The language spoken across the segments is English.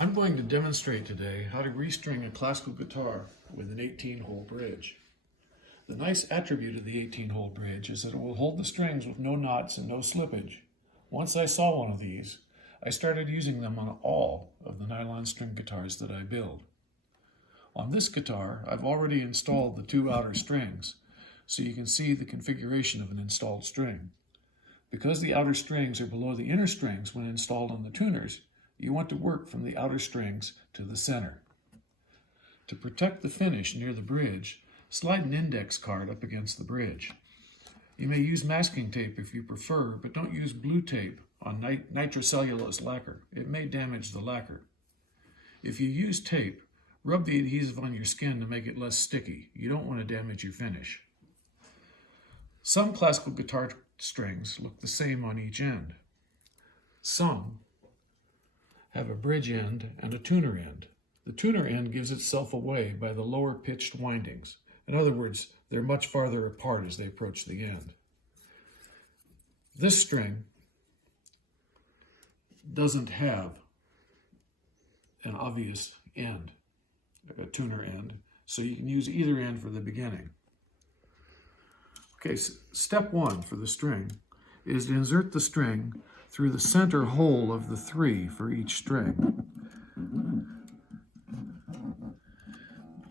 I'm going to demonstrate today how to restring a classical guitar with an 18-hole bridge. The nice attribute of the 18-hole bridge is that it will hold the strings with no knots and no slippage. Once I saw one of these, I started using them on all of the nylon string guitars that I build. On this guitar, I've already installed the two outer strings, so you can see the configuration of an installed string. Because the outer strings are below the inner strings when installed on the tuners, you want to work from the outer strings to the center. To protect the finish near the bridge, slide an index card up against the bridge. You may use masking tape if you prefer, but don't use blue tape on nitrocellulose lacquer. It may damage the lacquer. If you use tape, rub the adhesive on your skin to make it less sticky. You don't want to damage your finish. Some classical guitar strings look the same on each end. Some have a bridge end and a tuner end. The tuner end gives itself away by the lower pitched windings. In other words, they're much farther apart as they approach the end. This string doesn't have an obvious end, a tuner end, so you can use either end for the beginning. Okay, so step one for the string is to insert the string through the center hole of the 3 for each string.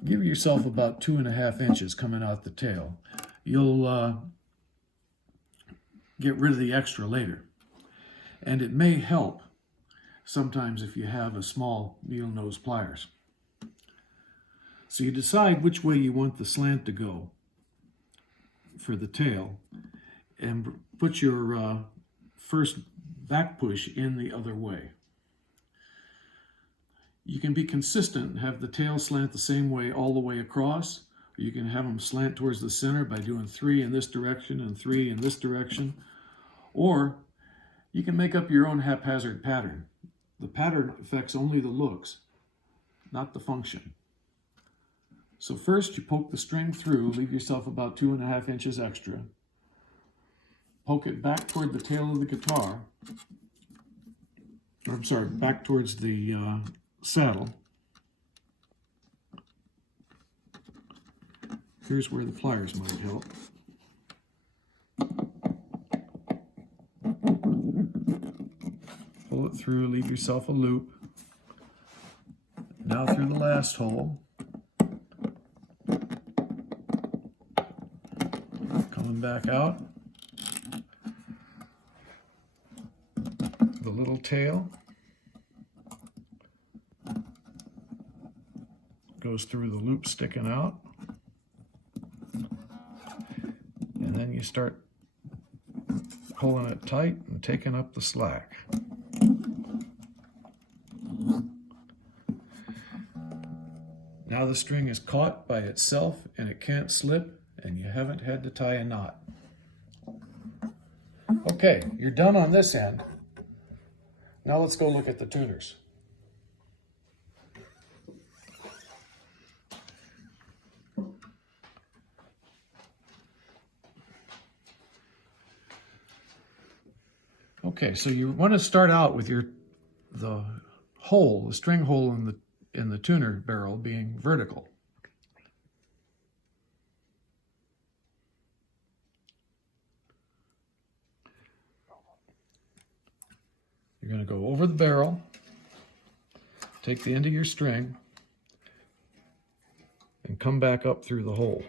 Give yourself about 2.5 inches coming out the tail. You'll get rid of the extra later. And it may help sometimes if you have a small needle nose pliers. So you decide which way you want the slant to go for the tail and put your first back push in the other way. You can be consistent and have the tail slant the same way all the way across, or you can have them slant towards the center by doing 3 in this direction and 3 in this direction, or you can make up your own haphazard pattern. The pattern affects only the looks, not the function. So first you poke the string through, leave yourself about 2.5 inches extra. Poke it back toward the tail of the guitar, back towards the saddle. Here's where the pliers might help. Pull it through, leave yourself a loop. Now through the last hole. Coming back out. The little tail goes through the loop sticking out, and then you start pulling it tight and taking up the slack. Now the string is caught by itself and it can't slip, and you haven't had to tie a knot. Okay, you're done on this end. Now let's go look at the tuners. Okay, so you want to start out with the string hole in the tuner barrel being vertical. You're going to go over the barrel, take the end of your string, and come back up through the hole.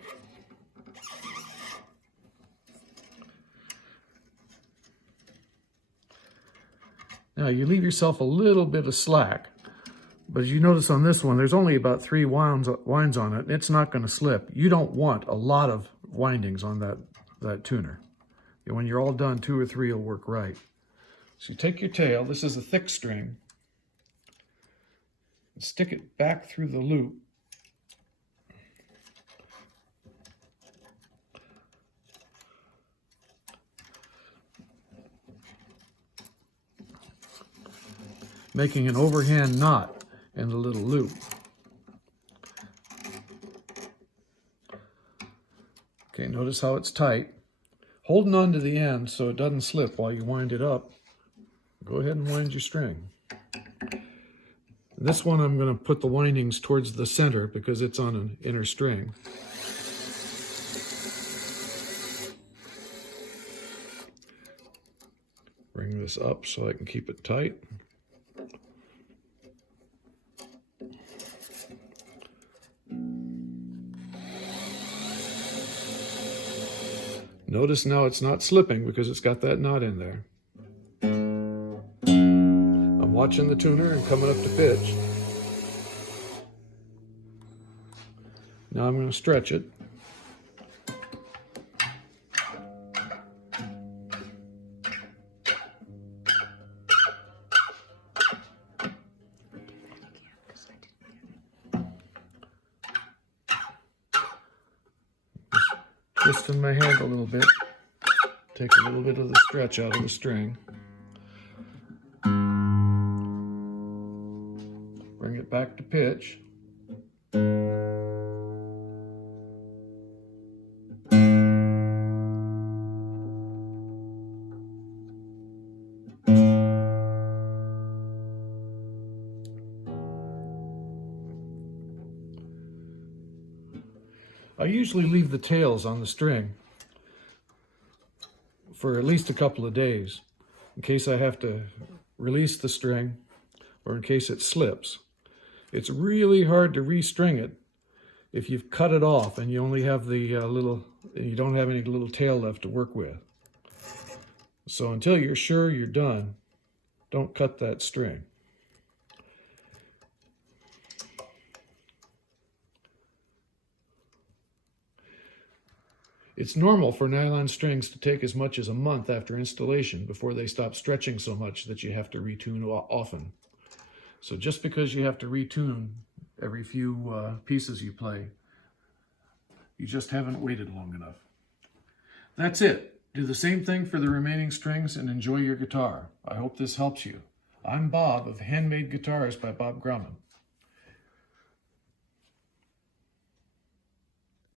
Now you leave yourself a little bit of slack, but as you notice on this one, there's only about 3 winds on it, and it's not going to slip. You don't want a lot of windings on that tuner. And when you're all done, 2 or 3 will work right. So you take your tail, this is a thick string, and stick it back through the loop. Making an overhand knot in the little loop. Okay, notice how it's tight. Holding on to the end so it doesn't slip while you wind it up. Go ahead and wind your string. This one I'm going to put the windings towards the center because it's on an inner string. Bring this up so I can keep it tight. Notice now it's not slipping because it's got that knot in there. I'm watching the tuner and coming up to pitch. Now I'm going to stretch it. Twisting my hand a little bit, take a little bit of the stretch out of the string. Bring it back to pitch. I usually leave the tails on the string for at least a couple of days in case I have to release the string or in case it slips. It's really hard to restring it if you've cut it off and you only have the you don't have any little tail left to work with. So until you're sure you're done, don't cut that string. It's normal for nylon strings to take as much as a month after installation before they stop stretching so much that you have to retune often. So just because you have to retune every few pieces you play, you just haven't waited long enough. That's it. Do the same thing for the remaining strings and enjoy your guitar. I hope this helps you. I'm Bob of Handmade Guitars by Bob Grumman.